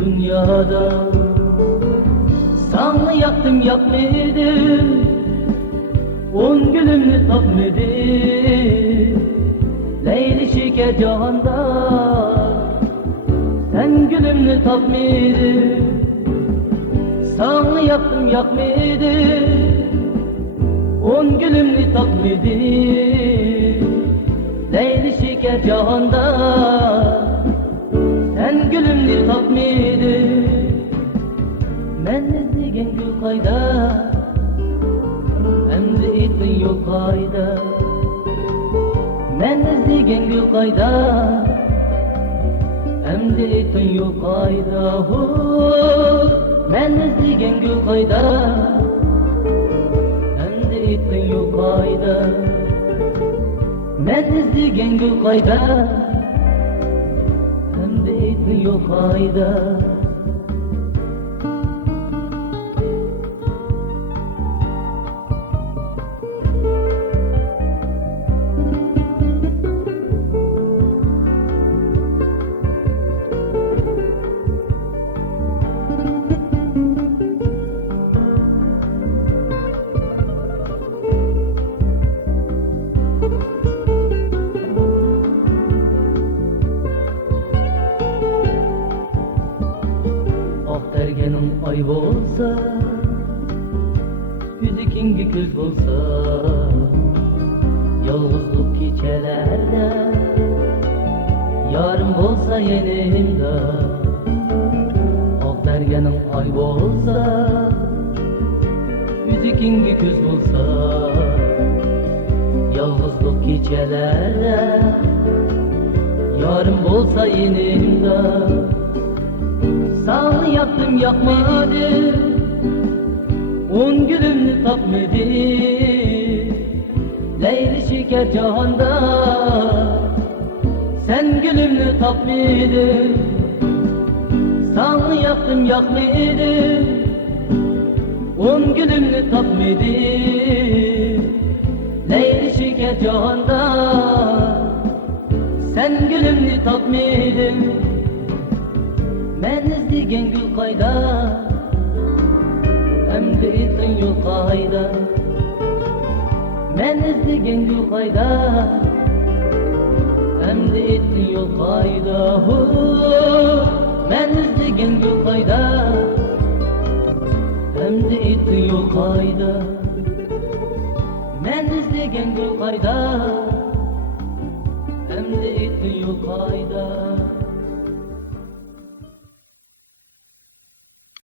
dünyada. Sana yaktım yakmadım, on gülümünü tapmadım. Leyli şeker cihanda, sen gülümünü tapmadım. Sana yaktım yakmadım, on gülümünü tapmadım. Leyli şeker cihanda, sen gülümünü tapmadım. Men izlegen gül qayda, emdi itin yok qayda. Men izlegen gül qayda, emdi itin yok qayda. Men izlegen gül qayda, emdi itin yok qayda. Men izlegen gül qayda, emdi itin yok qayda. Dergenim ay bolsa, yüzükünge göz bolsa, yalğızlık keçelerde, yarım bolsa yenimde. Ak dergenim ay bolsa, yüzükünge göz bolsa, yalğızlık keçelerde, yarım bolsa yenimde. Sana yaktım yakmadım, on gülümünü tapmadım. Leyli şeker cihanda, sen gülümünü tapmadım. Sana yaktım yakmadım, on gülümünü tapmadım. Leyli şeker cihanda, sen gülümünü tapmadım. Men izlegen gül qayda, emdi itin yok qayda. Men izlegen gül qayda, emdi itin yok qayda. Men izlegen gül qayda, emdi itin yok qayda. Men izlegen gül qayda, emdi itin yok qayda.